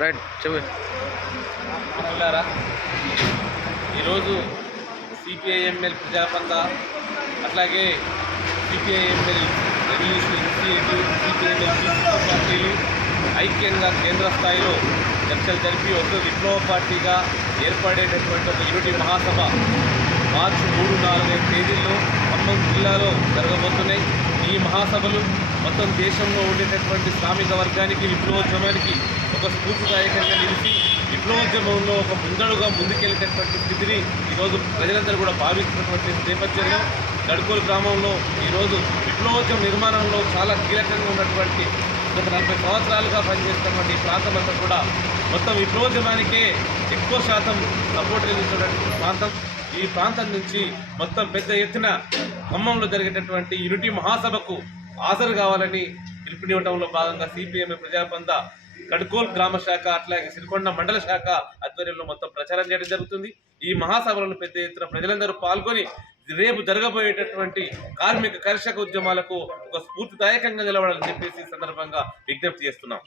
Right చెప్పు. ఈరోజు CPIML ప్రజాపంద అట్లాగే సిపిఐఎంఎల్ రెవల్యూషన్ ఇనిషియేటివ్ సిపిఐఎంఎల్ పార్టీలు ఐక్యంగా కేంద్ర స్థాయిలో చర్చలు జరిపి ఒక విప్లవ పార్టీగా ఏర్పడేటటువంటి ఒక యూటీ మహాసభ మార్చి మూడు నాలుగైదు తేదీల్లో ఖమ్మం జిల్లాలో జరగబోతున్నాయి. ఈ మహాసభలు మొత్తం దేశంలో ఉండేటటువంటి శ్రామిక వర్గానికి విప్లవోద్యమానికి ఒక స్ఫూర్తిదాయకంగా నిలిచి విప్లవోద్యమంలో ఒక ముందడుగా ముందుకెళ్ళేటటువంటి స్థితిని ఈరోజు ప్రజలందరూ కూడా భావిస్తున్నటువంటి నేపథ్యంలో గడుకోలు గ్రామంలో ఈరోజు విప్లవోద్యమ నిర్మాణంలో చాలా కీలకంగా ఉన్నటువంటి గత నలభై సంవత్సరాలుగా పనిచేస్తున్నటువంటి ప్రాంతం అంతా కూడా మొత్తం విప్లవోద్యమానికే ఎక్కువ శాతం సపోర్ట్ అందిస్తున్నటువంటి ప్రాంతం. ఈ ప్రాంతం నుంచి మొత్తం పెద్ద ఎత్తున ఖమ్మంలో జరిగేటటువంటి యూనిటీ మహాసభకు హాజరు కావాలని పిలుపునివ్వడంలో భాగంగా సిపిఎం ప్రజాపంత కడుకోల్ గ్రామ శాఖ అట్లాగే సిరికొండ మండల శాఖ ఆధ్వర్యంలో మొత్తం ప్రచారం చేయడం జరుగుతుంది. ఈ మహాసభలను పెద్ద ఎత్తున ప్రజలందరూ పాల్గొని రేపు జరగబోయేటటువంటి కార్మిక కర్షక ఉద్యమాలకు ఒక స్ఫూర్తిదాయకంగా నిలబడాలని చెప్పేసి సందర్భంగా విజ్ఞప్తి చేస్తున్నాం.